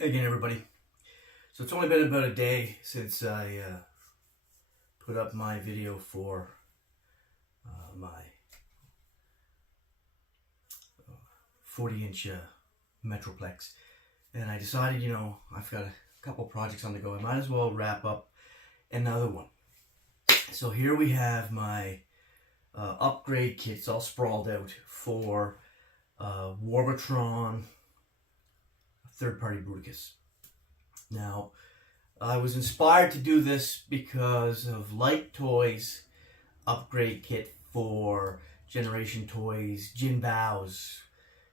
Again, everybody. So it's only been about a day since I put up my video for my 40-inch Metroplex, and I decided, I've got a couple projects on the go. I might as well wrap up another one. So here we have my upgrade kits all sprawled out for Warbatron third-party Bruticus. Now, I was inspired to do this because of Light Toys upgrade kit for Generation Toys Jin Bao's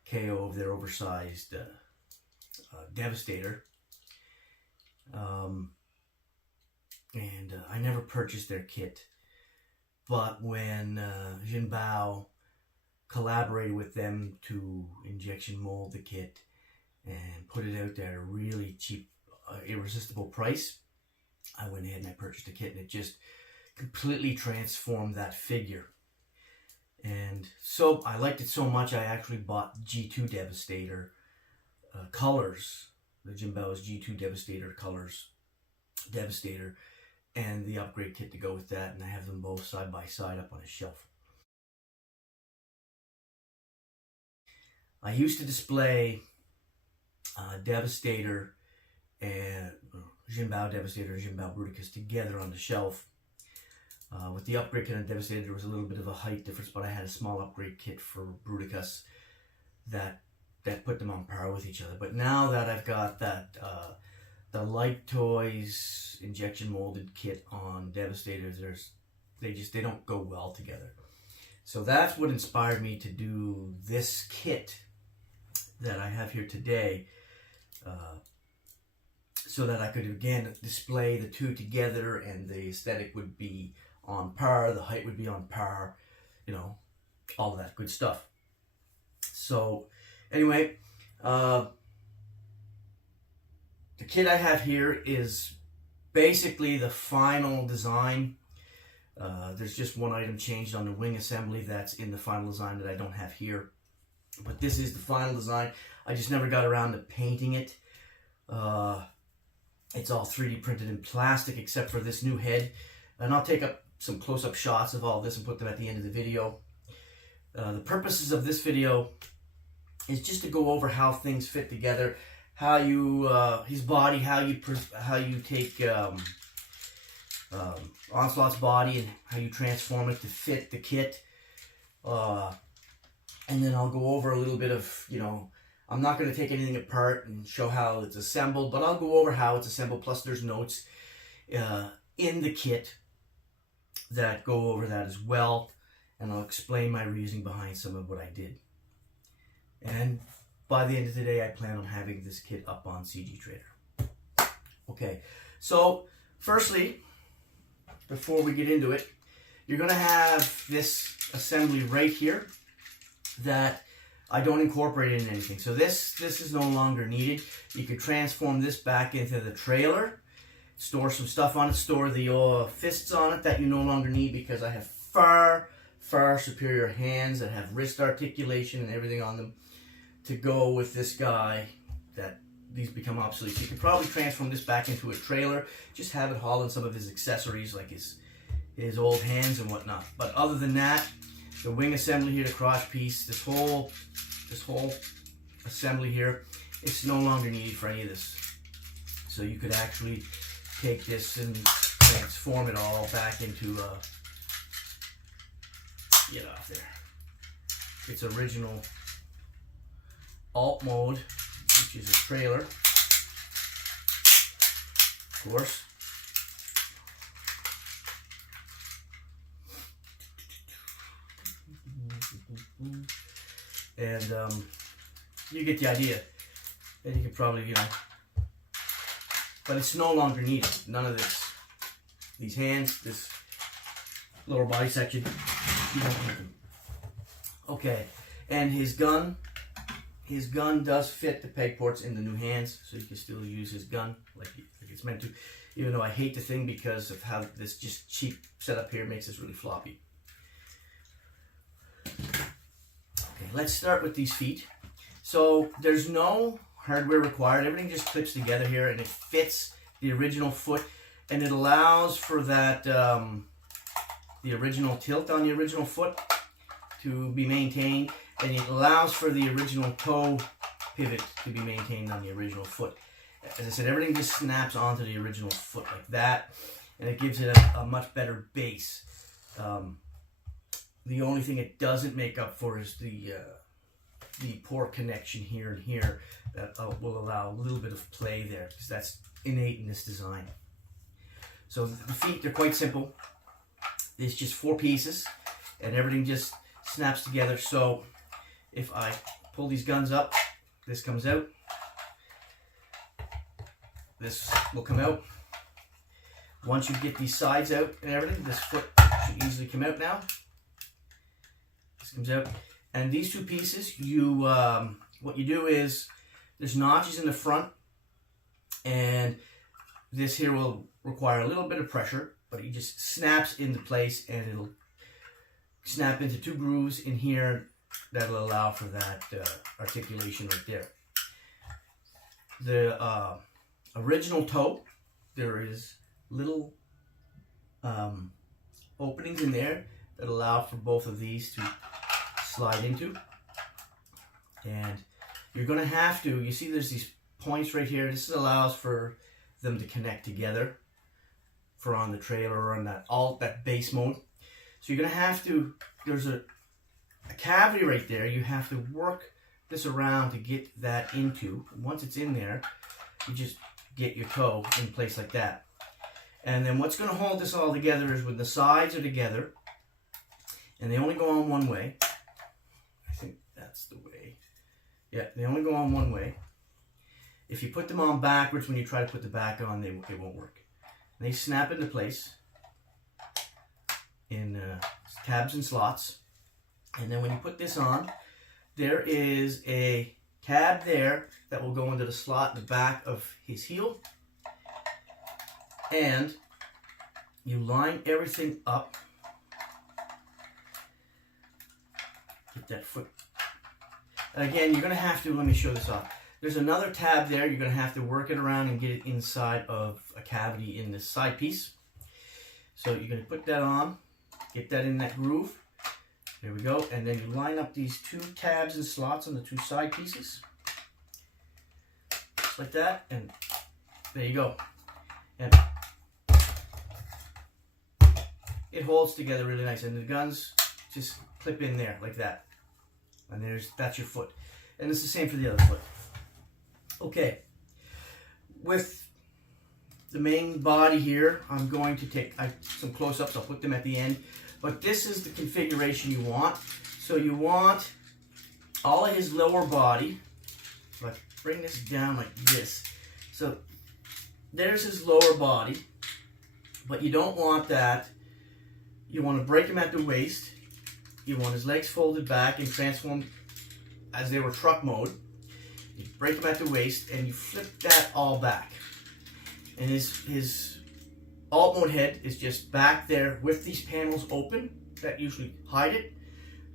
KO of their oversized Devastator. And I never purchased their kit, but when Jin Bao collaborated with them to injection mold the kit and put it out there at a really cheap, irresistible price, I went ahead and I purchased a kit, and it just completely transformed that figure. And so I liked it so much, I actually bought G2 Devastator colors, the Jin Bao's G2 Devastator colors Devastator, and the upgrade kit to go with that, and I have them both side by side up on a shelf. I used to display Devastator and Jin Bao Devastator and Jin Bao Bruticus together on the shelf. With the upgrade kit on Devastator, there was a little bit of a height difference, but I had a small upgrade kit for Bruticus that put them on par with each other. But now that I've got that the Light Toys injection molded kit on Devastators, they don't go well together. So that's what inspired me to do this kit that I have here today, so that I could again display the two together, and the aesthetic would be on par, the height would be on par, all of that good stuff. So anyway, the kit I have here is basically the final design. There's just one item changed on the wing assembly that's in the final design that I don't have here. But this is the final design. I just never got around to painting it. It's all 3D printed in plastic except for this new head. And I'll take up some close-up shots of all this and put them at the end of the video. The purposes of this video is just to go over how things fit together, how you his body, how you take Onslaught's body and how you transform it to fit the kit. And then I'll go over a little bit of, I'm not going to take anything apart and show how it's assembled, but I'll go over how it's assembled, plus there's notes in the kit that go over that as well, and I'll explain my reasoning behind some of what I did. And by the end of the day, I plan on having this kit up on CG Trader. Okay, so firstly, before we get into it, you're going to have this assembly right here that I don't incorporate in anything. So this is no longer needed. You could transform this back into the trailer, store some stuff on it, store the fists on it that you no longer need, because I have far, far superior hands that have wrist articulation and everything on them to go with this guy, that these become obsolete. So you could probably transform this back into a trailer, just have it haul in some of his accessories like his old hands and whatnot. But other than that, the wing assembly here, the crotch piece, this whole assembly here, it's no longer needed for any of this. So you could actually take this and transform it all back into get off there, its original alt mode, which is a trailer, of course. And you get the idea. And you can probably, but it's no longer needed. None of this. These hands, this lower body section, you don't need them. Okay, and his gun does fit the peg ports in the new hands, so you can still use his gun like it's meant to, even though I hate the thing because of how this just cheap setup here makes this really floppy. Okay, let's start with these feet. So there's no hardware required. Everything just clips together here, and it fits the original foot, and it allows for that the original tilt on the original foot to be maintained, and it allows for the original toe pivot to be maintained on the original foot. As I said, everything just snaps onto the original foot like that, and it gives it a much better base. The only thing it doesn't make up for is the poor connection here and here that will allow a little bit of play there, because that's innate in this design. So the feet, they're quite simple. It's just 4 pieces, and everything just snaps together. So if I pull these guns up, this comes out. This will come out. Once you get these sides out and everything, this foot should easily come out now. This comes out. And these 2 pieces, you what you do is, there's notches in the front, and this here will require a little bit of pressure, but it just snaps into place, and it'll snap into 2 grooves in here that'll allow for that articulation right there. The original toe, there is little openings in there that allow for both of these to slide into, and you're going to have to, you see there's these points right here, this allows for them to connect together for on the trailer or on that base mode. So you're going to have to, there's a cavity right there, you have to work this around to get that into. Once it's in there, you just get your toe in place like that. And then what's going to hold this all together is when the sides are together, and they only go on one way. I think that's the way. Yeah, they only go on one way. If you put them on backwards, when you try to put the back on, it won't work. They snap into place in tabs and slots. And then when you put this on, there is a tab there that will go into the slot in the back of his heel. And you line everything up. Get that foot. And again, you're going to have to, let me show this off. There's another tab there. You're going to have to work it around and get it inside of a cavity in this side piece. So you're going to put that on, get that in that groove. There we go. And then you line up these 2 tabs and slots on the 2 side pieces. Just like that. And there you go. And it holds together really nice. And the guns just clip in there like that. And that's your foot. And it's the same for the other foot. Okay. With the main body here, I'm going to take some close-ups. I'll put them at the end. But this is the configuration you want. So you want all of his lower body. If I bring this down like this. So there's his lower body. But you don't want that. You want to break him at the waist. You want his legs folded back and transformed as they were truck mode. You break him at the waist and you flip that all back. And his alt mode head is just back there with these panels open that usually hide it,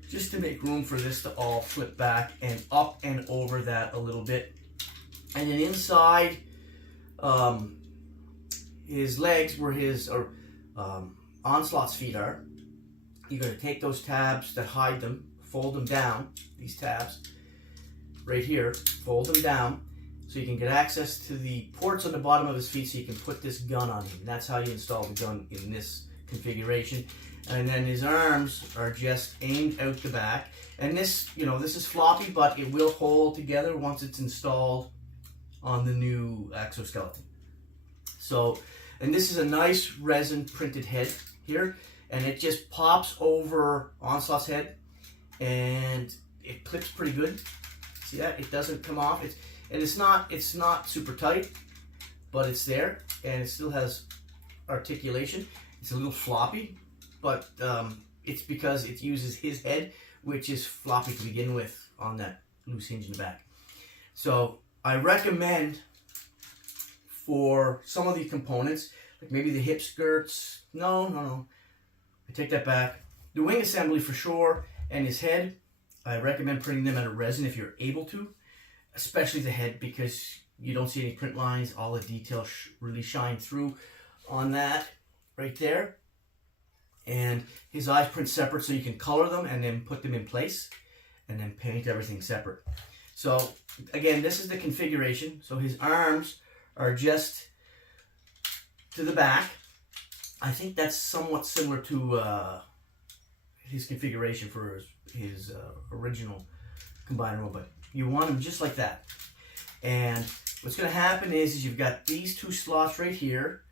just to make room for this to all flip back and up and over that a little bit. And then inside his legs, where his Onslaught's feet are, you're going to take those tabs that hide them, fold them down, these tabs right here, fold them down so you can get access to the ports on the bottom of his feet so you can put this gun on him. And that's how you install the gun in this configuration. And then his arms are just aimed out the back. And this, this is floppy, but it will hold together once it's installed on the new exoskeleton. So, and this is a nice resin printed head here. And it just pops over Onslaught's head, and it clips pretty good. See that? It doesn't come off. It's not super tight, but it's there, and it still has articulation. It's a little floppy, but it's because it uses his head, which is floppy to begin with on that loose hinge in the back. So I recommend for some of the components, like maybe the hip skirts. No. I take that back. The wing assembly for sure, and his head, I recommend printing them out of resin if you're able to. especially the head, because you don't see any print lines. All the details really shine through on that right there. And his eyes print separate, so you can color them and then put them in place and then paint everything separate. So again, this is the configuration. So his arms are just to the back. I think that's somewhat similar to his configuration for his original combiner, but you want them just like that. And what's going to happen is you've got these two slots right here,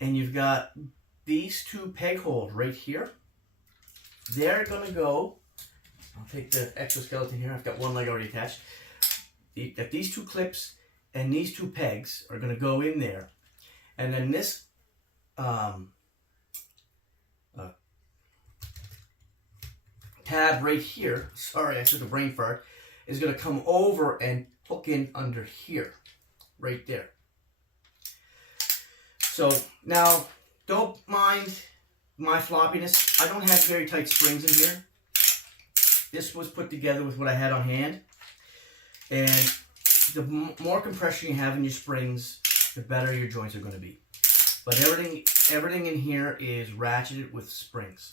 and you've got these two peg holes right here. They're going to go, I'll take the exoskeleton here, I've got one leg already attached. You've got these two clips, and these two pegs are going to go in there. And then this tab right here, sorry I took a brain fart, is going to come over and hook in under here, right there. So now, don't mind my floppiness. I don't have very tight springs in here. This was put together with what I had on hand. And the more compression you have in your springs, the better your joints are going to be. But everything in here is ratcheted with springs.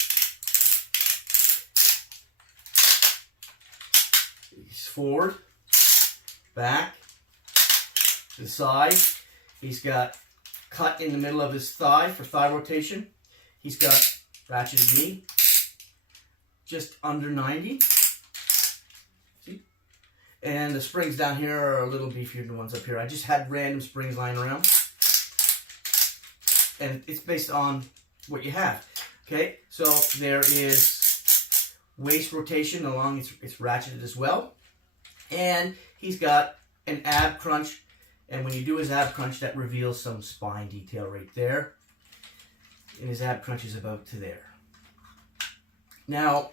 He's forward, back, to the side. He's got cut in the middle of his thigh for thigh rotation. He's got ratcheted knee, just under 90. See? And the springs down here are a little beefier than the ones up here. I just had random springs lying around. And it's based on what you have. Okay, so there is waist rotation along, it's ratcheted as well. And he's got an ab crunch. And when you do his ab crunch, that reveals some spine detail right there. And his ab crunch is about to there. Now,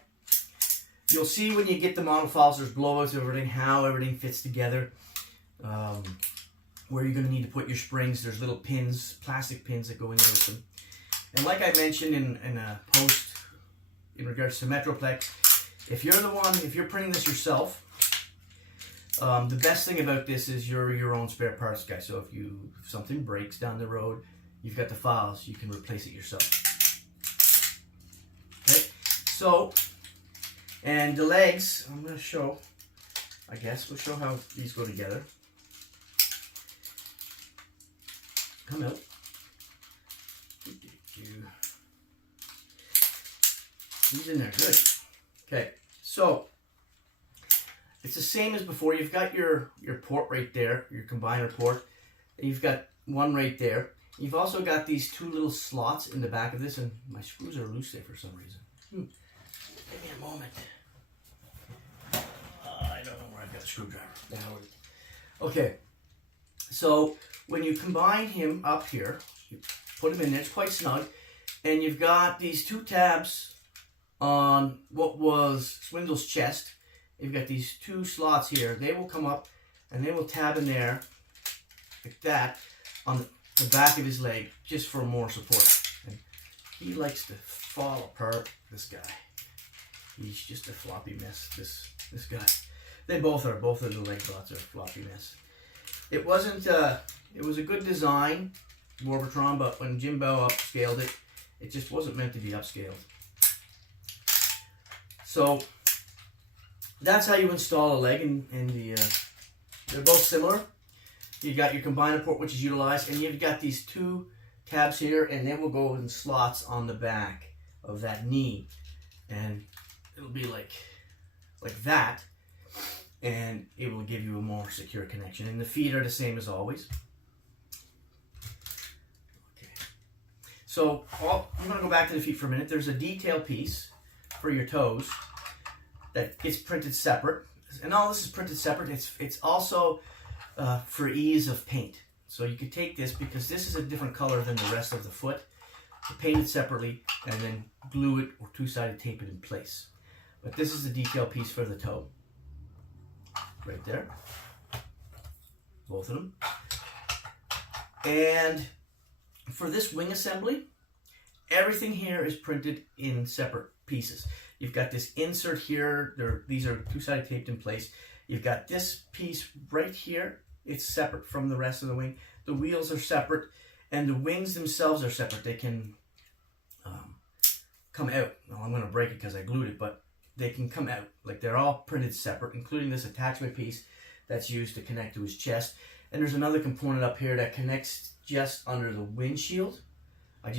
you'll see when you get the model files, there's blowouts of everything, how everything fits together. Where you're going to need to put your springs. There's little pins, plastic pins that go in there with them. And like I mentioned in a post in regards to Metroplex, if you're printing this yourself, the best thing about this is you're your own spare parts guy. So if something breaks down the road, you've got the files, you can replace it yourself. Okay, so, and the legs, I'm going to show, I guess, we'll show how these go together. Come out. He's in there, good. Okay, so it's the same as before. You've got your port right there, your combiner port. You've got one right there. You've also got these two little slots in the back of this, and my screws are loose there for some reason. Give me a moment. I don't know where I've got the screwdriver. Okay, so when you combine him up here, you put him in there, it's quite snug, and you've got these two tabs on what was Swindle's chest. You've got these two slots here. They will come up and they will tab in there like that on the back of his leg just for more support. And he likes to fall apart, this guy. He's just a floppy mess, this guy. They both are. Both of the leg slots are a floppy mess. It wasn't, it was a good design, Warbatron, but when Jimbo upscaled it, it just wasn't meant to be upscaled. So that's how you install a leg, and they're both similar. You've got your combiner port, which is utilized, and you've got these two tabs here, and they will go in slots on the back of that knee, and it'll be like that, and it will give you a more secure connection. And the feet are the same as always. Okay. So I'm going to go back to the feet for a minute. There's a detail piece for your toes that gets printed separate, and all this is printed separate. It's also for ease of paint. So you could take this, because this is a different color than the rest of the foot, paint it separately and then glue it or two-sided tape it in place. But this is the detail piece for the toe, right there, both of them. And for this wing assembly, everything here is printed in separate pieces. You've got this insert here. These are two-sided taped in place. You've got this piece right here. It's separate from the rest of the wing. The wheels are separate, and the wings themselves are separate. They can come out. Well, I'm going to break it because I glued it, but they can come out. Like, they're all printed separate, including this attachment piece that's used to connect to his chest. And there's another component up here that connects just under the windshield. I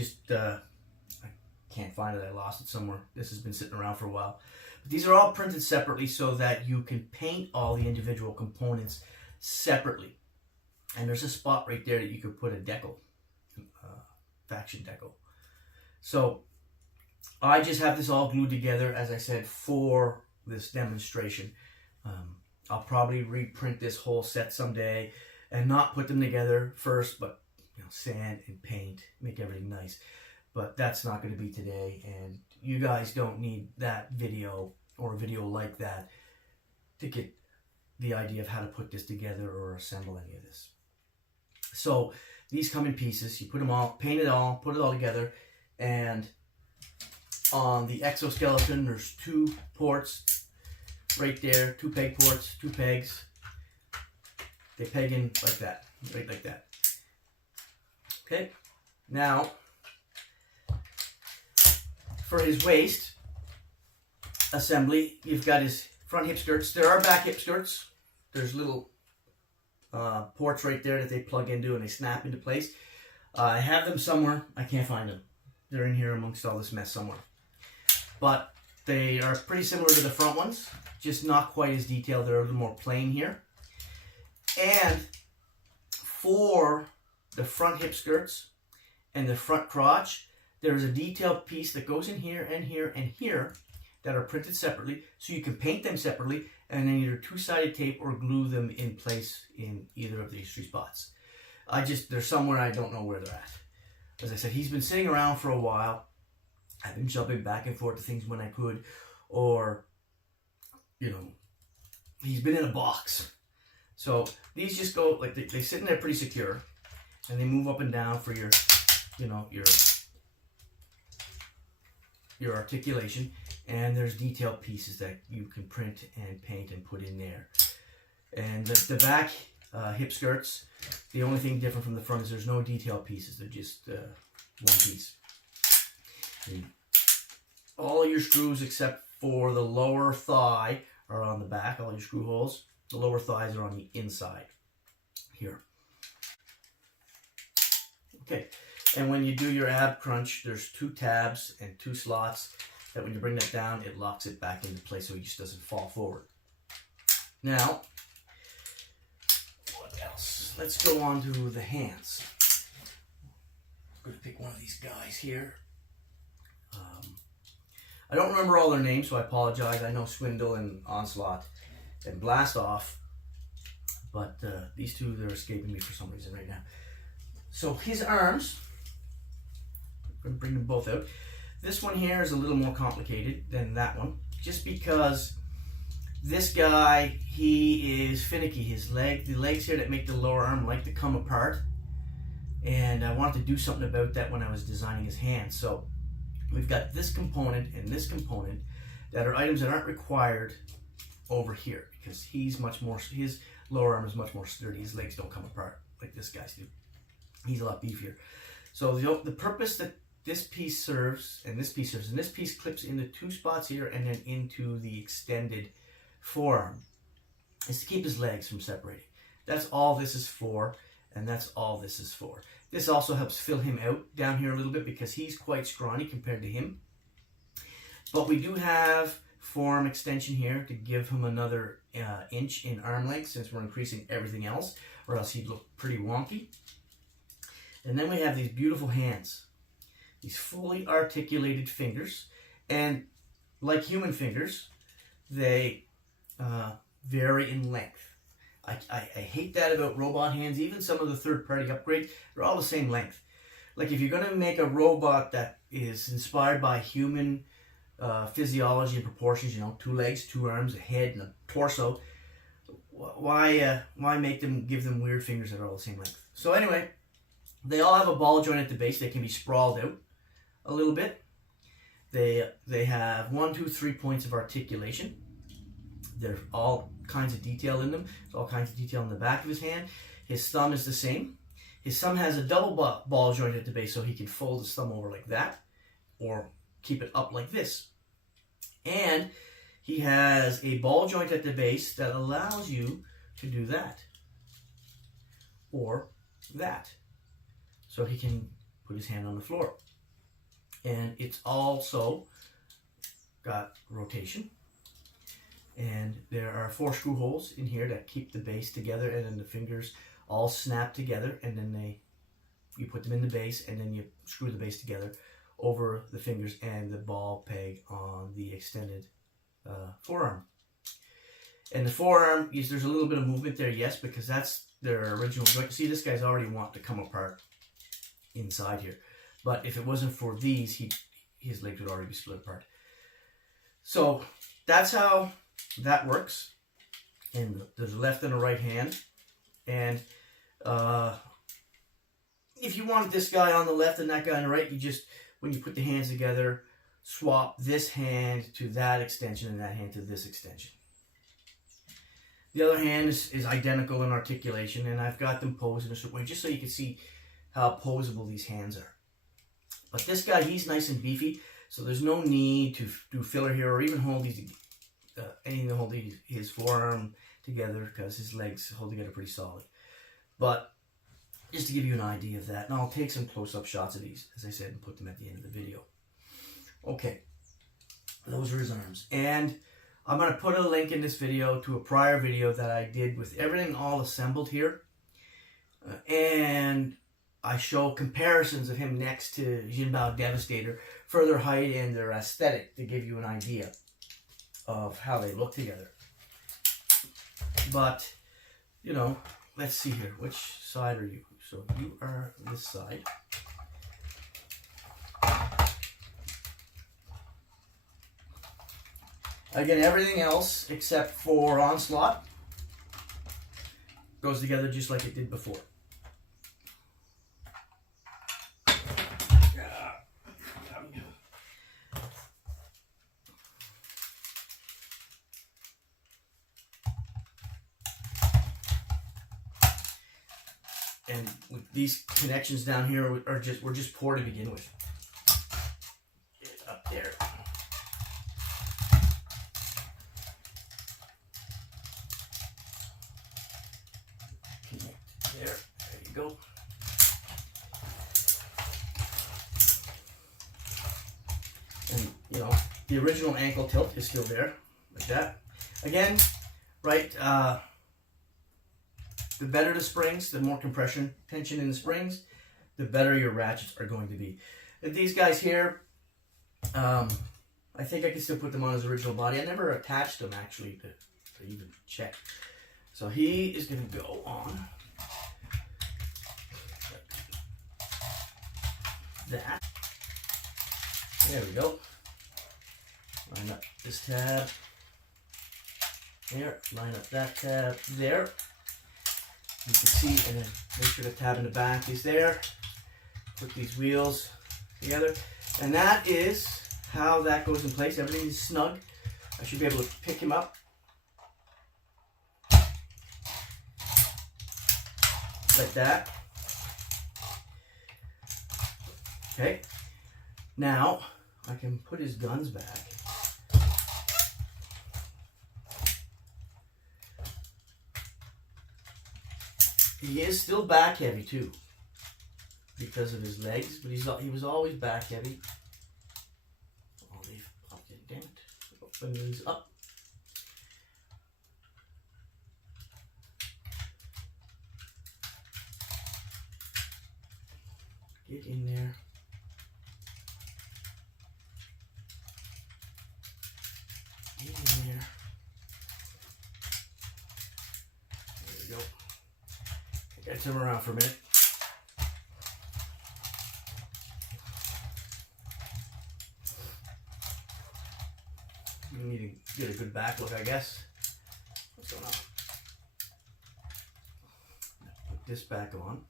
can't find it. I lost it somewhere. This has been sitting around for a while. But these are all printed separately so that you can paint all the individual components separately. And there's a spot right there that you could put a decal, faction decal. So I just have this all glued together, as I said, for this demonstration. I'll probably reprint this whole set someday and not put them together first, but sand and paint, make everything nice. But that's not going to be today, and you guys don't need that video or a video like that to get the idea of how to put this together or assemble any of this. So these come in pieces. You put them all, paint it all, put it all together, and on the exoskeleton there's 2 ports right there, 2 peg ports, 2 pegs. They peg in like that, right like that. Okay, now for his waist assembly, you've got his front hip skirts. There are back hip skirts. There's little ports right there that they plug into and they snap into place. I have them somewhere. I can't find them. They're in here amongst all this mess somewhere. But they are pretty similar to the front ones, just not quite as detailed. They're a little more plain here. And for the front hip skirts and the front crotch, there's a detailed piece that goes in here and here and here that are printed separately, so you can paint them separately and then either 2-sided tape or glue them in place in either of these 3 spots. They're somewhere, I don't know where they're at. As I said, he's been sitting around for a while. I've been jumping back and forth to things when I could, or, he's been in a box. So these just go, like, they sit in there pretty secure, and they move up and down for your, your articulation. And there's detailed pieces that you can print and paint and put in there. And the back hip skirts, the only thing different from the front is there's no detailed pieces. They're just one piece. And all your screws except for the lower thigh are on the back, all your screw holes. The lower thighs are on the inside here. Okay, and when you do your ab crunch, there's 2 tabs and 2 slots that when you bring that down, it locks it back into place so it just doesn't fall forward. Now, what else? Let's go on to the hands. I'm going to pick one of these guys here. I don't remember all their names, so I apologize. I know Swindle and Onslaught and Blast Off, but these 2, they're escaping me for some reason right now. So his arms, I'm going to bring them both out. This one here is a little more complicated than that one, just because this guy, he is finicky. The legs here that make the lower arm like to come apart, and I wanted to do something about that when I was designing his hands. So we've got this component and this component that are items that aren't required over here, because his lower arm is much more sturdy. His legs don't come apart like this guy's do. He's a lot beefier. So the purpose that this piece serves, and this piece serves, and this piece clips into 2 spots here and then into the extended forearm, is to keep his legs from separating. That's all this is for, and that's all this is for. This also helps fill him out down here a little bit because he's quite scrawny compared to him. But we do have forearm extension here to give him another inch in arm length, since we're increasing everything else, or else he'd look pretty wonky. And then we have these beautiful hands. These fully articulated fingers, and like human fingers, they vary in length. I hate that about robot hands. Even some of the third-party upgrades, they're all the same length. Like, if you're going to make a robot that is inspired by human physiology and proportions, 2 legs, 2 arms, a head, and a torso, why give them weird fingers that are all the same length? So anyway, they all have a ball joint at the base. They can be sprawled out a little bit. They have 1, 2, 3 points of articulation. There's all kinds of detail in them. There's all kinds of detail in the back of his hand. His thumb is the same. His thumb has a double ball joint at the base, so he can fold his thumb over like that or keep it up like this. And he has a ball joint at the base that allows you to do that or that. So he can put his hand on the floor. And it's also got rotation. And there are 4 screw holes in here that keep the base together, and then the fingers all snap together, and then you put them in the base, and then you screw the base together over the fingers and the ball peg on the extended forearm. And the forearm, there's a little bit of movement there, yes, because that's their original joint. See, this guy's already wanting to come apart inside here. But if it wasn't for these, his legs would already be split apart. So that's how that works. And there's a left and a right hand. And if you wanted this guy on the left and that guy on the right, you just, when you put the hands together, swap this hand to that extension and that hand to this extension. The other hand is identical in articulation, and I've got them posed in a certain way just so you can see how posable these hands are. But this guy, he's nice and beefy, so there's no need to do filler here or even hold these, anything to hold his forearm together, because his legs hold together pretty solid. But just to give you an idea of that, and I'll take some close-up shots of these, as I said, and put them at the end of the video. Okay, those are his arms. And I'm going to put a link in this video to a prior video that I did with everything all assembled here. And I show comparisons of him next to Jinbao Devastator for their height and their aesthetic, to give you an idea of how they look together. But, you know, let's see here. Which side are you? So you are this side. Again, everything else except for Onslaught goes together just like it did before. And with these connections down here were just poor to begin with. Get it up there. There you go. And, you know, the original ankle tilt is still there, like that. Again, right, the better the springs, the more compression, tension in the springs, the better your ratchets are going to be. And these guys here, I think I can still put them on his original body. I never attached them, actually, to even check. So he is going to go on that. There we go. Line up this tab there. Line up that tab there. You can see, and then make sure the tab in the back is there. Put these wheels together, and that is how that goes in place. Everything is snug. I should be able to pick him up like that. Okay, now I can put his guns back. He is still back heavy too, because of his legs, but he was always back heavy. Oh, they've popped in, damn it. Open these up. Get in there. Get in there. There we go. I gotta turn him around for a minute. You need to get a good back look, I guess. What's going on? Put this back on.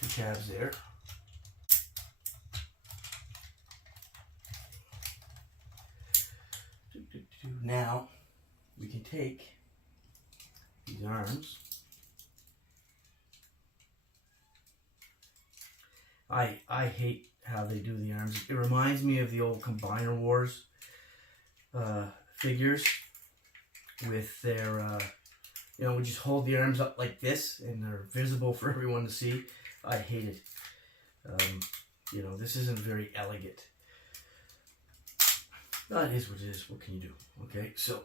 2 tabs there. Now, we can take these arms. I hate how they do the arms. It reminds me of the old Combiner Wars figures with their, you know, we just hold the arms up like this and they're visible for everyone to see. I hate it. You know, this isn't very elegant. It is what it is. What can you do? Okay, so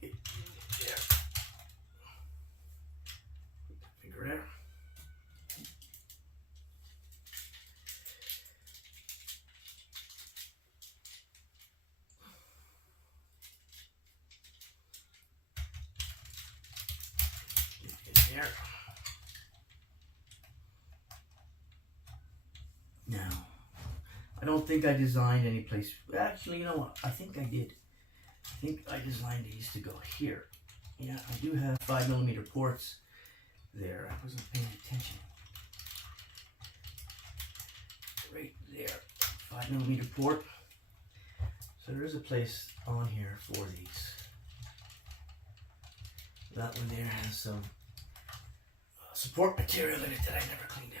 get there. Finger there. Get in there. Now, I don't think I designed any place. Actually, you know what? I think I did. I think I designed these to go here. Yeah, I do have 5mm ports there. I wasn't paying attention. Right there, 5mm port. So there is a place on here for these. That one there has some support material in it that I never cleaned out.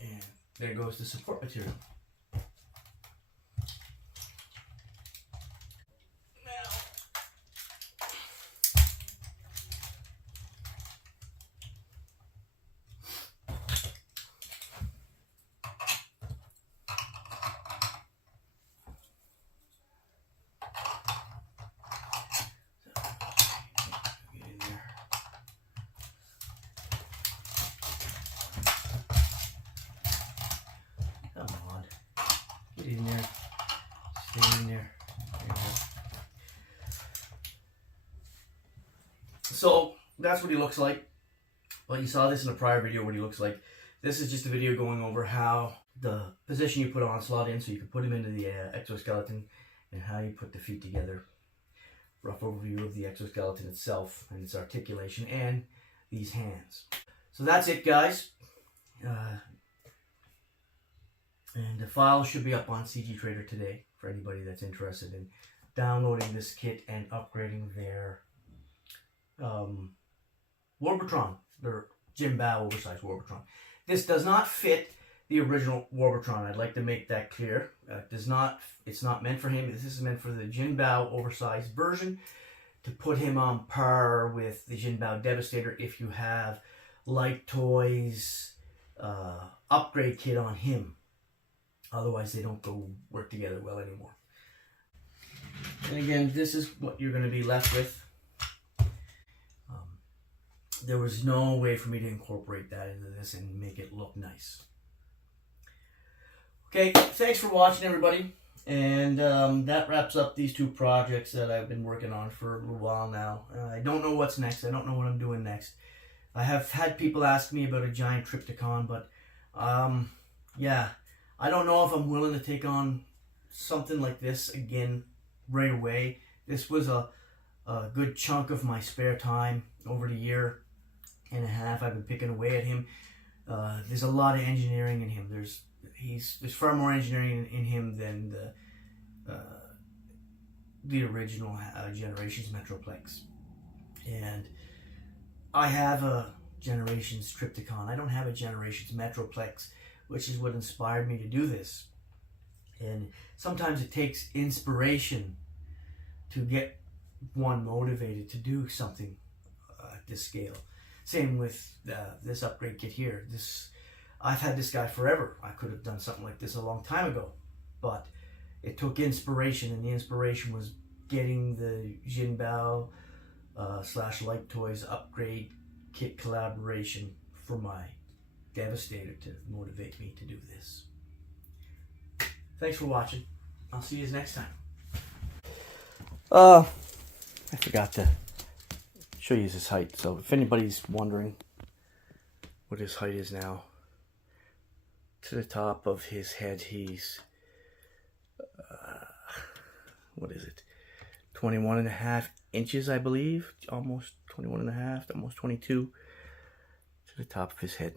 And there goes the support material. Get in there, stay in there. There you go. So that's what he looks like. Well, you saw this in a prior video what he looks like. This is just a video going over how the position you put Onslaught in so you can put him into the exoskeleton and how you put the feet together. Rough overview of the exoskeleton itself and its articulation and these hands. So that's it, guys. And the file should be up on CG Trader today for anybody that's interested in downloading this kit and upgrading their Warbatron, their Jim Bao oversized Warbatron. This does not fit the original Warbatron. I'd like to make that clear. It's not meant for him. This is meant for the Jin Bao oversized version to put him on par with the Jin Bao Devastator if you have Light Toys upgrade kit on him. Otherwise, they don't go work together well anymore. And again, this is what you're going to be left with. There was no way for me to incorporate that into this and make it look nice. Okay, thanks for watching, everybody. And that wraps up these two projects that I've been working on for a little while now. I don't know what's next. I don't know what I'm doing next. I have had people ask me about a giant Trypticon, but yeah, I don't know if I'm willing to take on something like this again right away. This was a good chunk of my spare time over the year and a half I've been picking away at him. There's a lot of engineering in him. There's far more engineering in him than the original Generations Metroplex. And I have a Generations Trypticon. I don't have a Generations Metroplex, which is what inspired me to do this. And sometimes it takes inspiration to get one motivated to do something at this scale. Same with this upgrade kit here. I've had this guy forever. I could have done something like this a long time ago, but it took inspiration, and the inspiration was getting the Jin Bao / Light Toys upgrade kit collaboration for my Devastator to motivate me to do this. Thanks for watching. I'll see you next time. I forgot to show you his height. So if anybody's wondering what his height is now, to the top of his head, he's what is it? 21.5 inches, I believe. Almost 21.5, almost 22 to the top of his head.